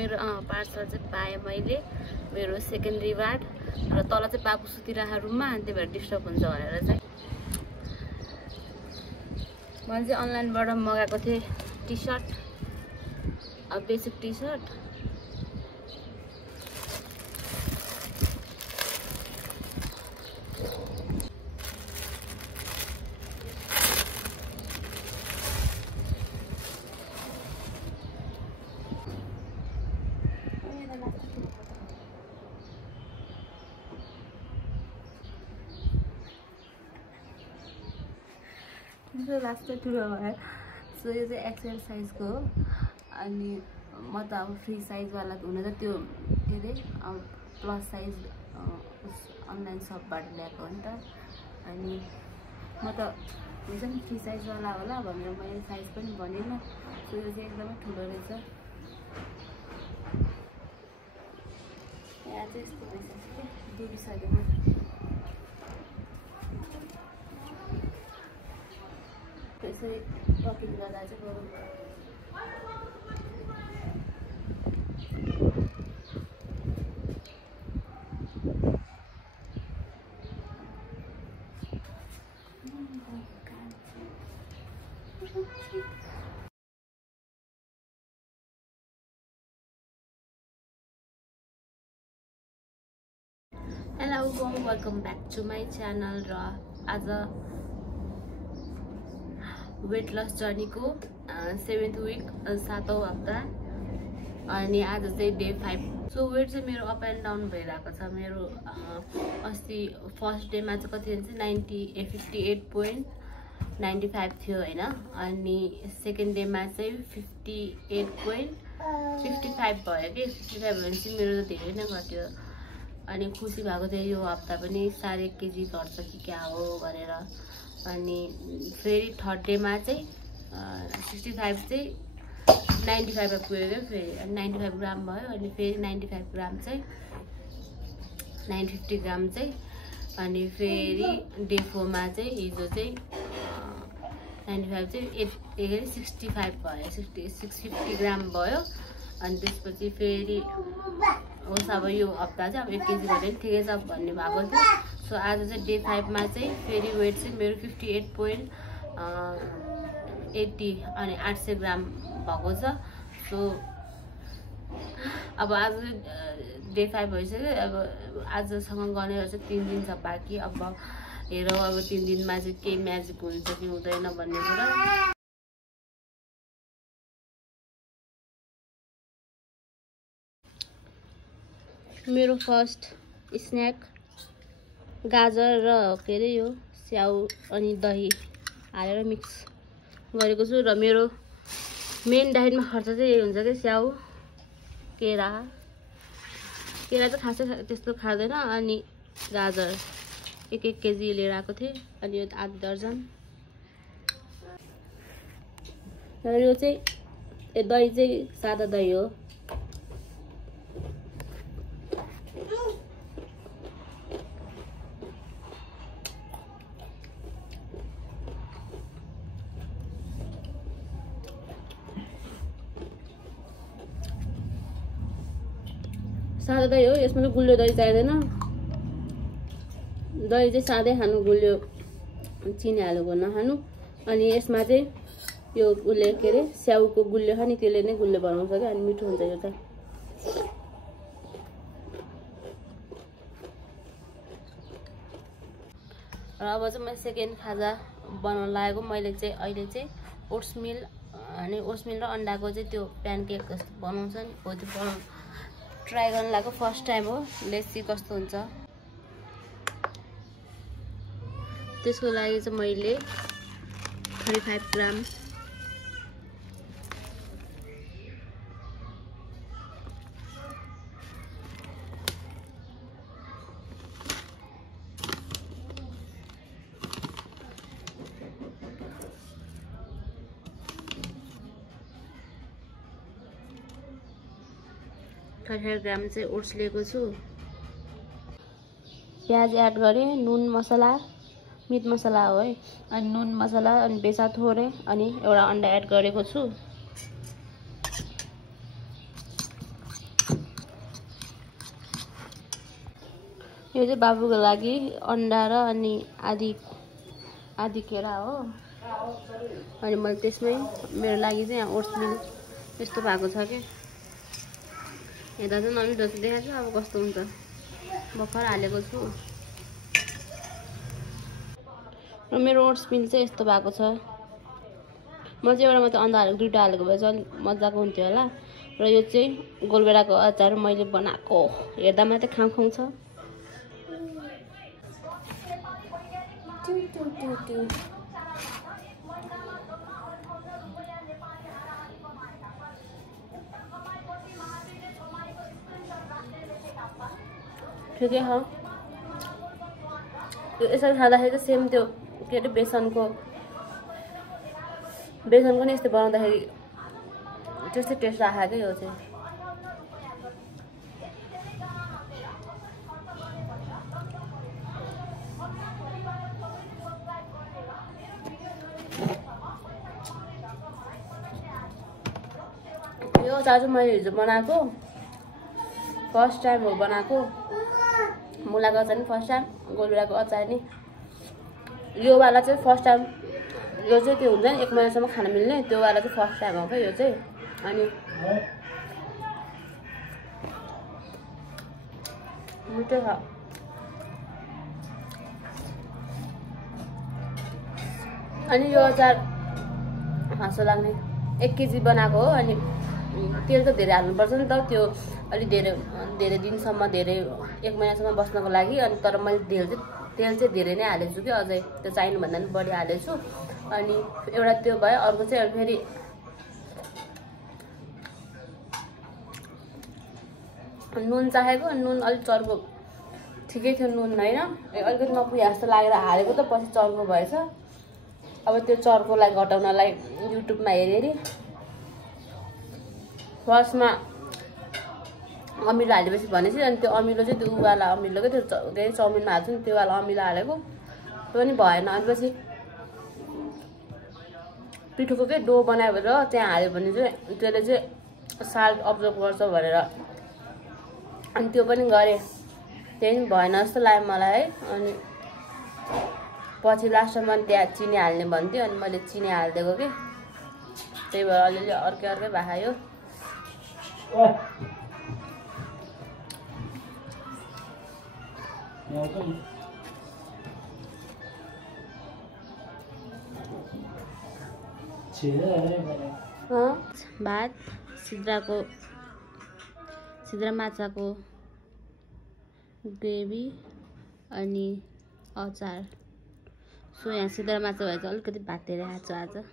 मेरो पार्सल चाहिँ पाएँ मैले, मेरो सेकेन्डरी वार्ड र तल चाहिँ बाबु सुतिरहेको रुममा, अनि त्यही भएर डिस्टर्ब हुन्छ भनेर चाहिँ मैले चाहिँ अनलाइनबाट मगाएको थिएँ T shirt, basic T shirt. Last ठुलो भयो। सो यो चाहिँ एक्सेल साइजको हो, अनि म त अब फ्री साइजवाला हुन त त्यो के अरे प्लस साइज अनलाइन सपबाट ल्याएको हो नि त, अनि म त हुन्छ नि फ्री साइजवाला होला भनेर मैले साइज पनि भनिनँ। सो यो चाहिँ एकदमै ठुलो रहेछ। यहाँ चाहिँ यस्तो भइसक्यो क्या, डुबिसक्यो। त्यसै टकिङ गर्दा चाहिँ बरु hello welcome back to my channel. र आज वेट लस जर्नीको 7th विक 7औं हप्ता, अनि आज चाहिँ डे 5। सो वेट चाहिँ मेरो अप एन्ड डाउन भइरहेको छ। मेरो अस्ति फर्स्ट डेमा चाहिँ कति चाहिँ 58.95 थियो होइन, अनि सेकेन्ड डेमा चाहिँ 58.55 भयो कि 55 भनेपछि मेरो त धेरै नै घट्यो। अनि खुसी भएको थियो यो हप्ता पनि 1.5 केजी घट्छ कि क्या हो भनेर। अनि फेरि थर्ड डेमा चाहिँ 65 चाहिँ 95 पुग्यो क्या, फेरि 95 ग्राम भयो। अनि फेरि 95 ग्राम चाहिँ 950 ग्राम चाहिँ, अनि फेरि डे 4मा चाहिँ हिजो चाहिँ 95 चाहिँ 65 भयो, 650 ग्राम भयो। अनि त्यसपछि फेरि होस् अब यो हप्ता चाहिँ अब 1 केजी घट्यो ठिकै छ भन्ने भएको थियो। सो आज चाहिँ डे 5मा चाहिँ फेरि वेट चाहिँ मेरो 58.80 अनि 800 ग्राम भएको छ। सो अब आज डे 5 भइसक्यो। अब आजसँग गर्ने चाहिँ 3 दिन छ बाँकी। अब हेरौँ अब 3 दिनमा चाहिँ केही म्याजिक हुन्छ कि हुँदैन भन्ने कुरा। मेरो फर्स्ट स्न्याक गाजर र के अरे यो स्याउ अनि दही हालेर मिक्स गरेको छु। र मेरो मेन डाइटमा खर्च चाहिँ यही हुन्छ कि स्याउ, केरा चाहिँ खासै त्यस्तो खाँदैन, अनि गाजर 1 केजी लिएर आएको थिएँ, अनि यो 8 दर्जन। र यो चाहिँ दही चाहिँ सादा दही हो। सादा दही हो, यसमा चाहिँ गुलियो दही चाहिँदैन। दही चाहिँ सादै खानु, गुलियो चिनी हालेको नखानु। अनि यसमा चाहिँ यो उसले के अरे स्याउको गुलियो छ नि, त्यसले नै गुलियो बनाउँछ क्या, अनि मिठो हुन्छ यो चाहिँ। र अब चाहिँ मैले सेकेन्ड खाजा बनाउन लागेको। मैले चाहिँ अहिले चाहिँ ओट्समिल र अन्डाको चाहिँ त्यो प्यानकेक जस्तो बनाउँछ नि, हो त्यो बनाउनु ट्राई गर्न लागेको। फर्स्ट टाइम हो, लेट्स सी कस्तो हुन्छ। त्यसको लागि चाहिँ मैले 35 ग्राम चाहिँ ओट्स लिएको छु। प्याज एड गरेँ, नुन मसला, मिट मसला हो है, अनि नुन मसला अनि बेसा थोरै, अनि एउटा अन्डा एड गरेको छु। यो चाहिँ बाबुको लागि अन्डा र अनि आधी केरा हो। अनि मैले त्यसमै मेरो लागि चाहिँ ओट्स मिल यस्तो भएको छ के। यता चाहिँ नमिठो जस्तो देखाएको छ, अब कस्तो हुन्छ। भर्खर हालेको छु र मेरो ओट्स मिल चाहिँ यस्तो भएको छ। म चाहिँ एउटा मात्रै अन्डा हालेको, दुईवटा हालेको भए चाहिँ अलिक मजाको हुन्थ्यो होला। र यो चाहिँ गोलभेडाको अचार मैले बनाएको, हेर्दा मात्रै खाउँ छ। ठिकै हो। यसरी खाँदाखेरि चाहिँ सेम त्यो के अरे बेसनको नि यस्तो बनाउँदाखेरि त्यस्तै टेस्ट राखेको क्या यो चाहिँ। यो अचार चाहिँ मैले हिजो बनाएको, फर्स्ट टाइम हो बनाएको। मुलाको अचार नि फर्स्ट टाइम, गोलभेडाको अचार नि योवाला चाहिँ फर्स्ट टाइम। यो चाहिँ त्यो हुन्छ नि 1 महिनासम्म खान मिल्ने, त्यो वाला चाहिँ फर्स्ट टाइम हो क्या यो चाहिँ। अनि मिठो छ। अनि यो अचार हाँसो लाग्ने 1 केजी बनाएको हो। अनि तेल त धेरै हाल्नुपर्छ नि त, त्यो अलि धेरै दिनसम्म, 1 महिनासम्म बस्नको लागि। अनि तर मैले तेल चाहिँ धेरै नै हालेछु कि, अझै त्यो चाहिनुभन्दा पनि बढी हालेछु। अनि एउटा त्यो भयो, अर्को चाहिँ फेरि नुन चाहेको, नुन अलिक चर्को ठिकै थियो नुन, होइन अलिकति नपुगे जस्तो लागेर हालेको त पछि चर्को भएछ। अब त्यो चर्कोलाई घटाउनलाई युट्युबमा हेरी फर्स्टमा अमिलो हालेपछि भनेपछि, अनि त्यो अमिलो चाहिँ त्यो उवाला अमिलो क्या, त्यो चाउमिनमा हाल्छ नि त्यो वाला अमिलो हालेको, त्यो पनि भएन। अनि पछि पिठोको के डो बनायो र त्यहाँ हाल्यो भने चाहिँ त्यसले चाहिँ साल्ट अब्जर्भ गर्छ भनेर, अनि त्यो पनि गरेँ, त्यही पनि भएन जस्तो लाग्यो मलाई है। अनि पछि लास्टमा त्यहाँ चिनी हाल्ने भन्थ्यो, अनि मैले चिनी हालिदिएको कि, त्यही भएर अलिअलि अर्कै भायो। भात, सिद्रा माछाको ग्रेभी अनि अचार। सो यहाँ सिद्रा माछा भएर चाहिँ अलिकति भात धेरै खाएको छु आज।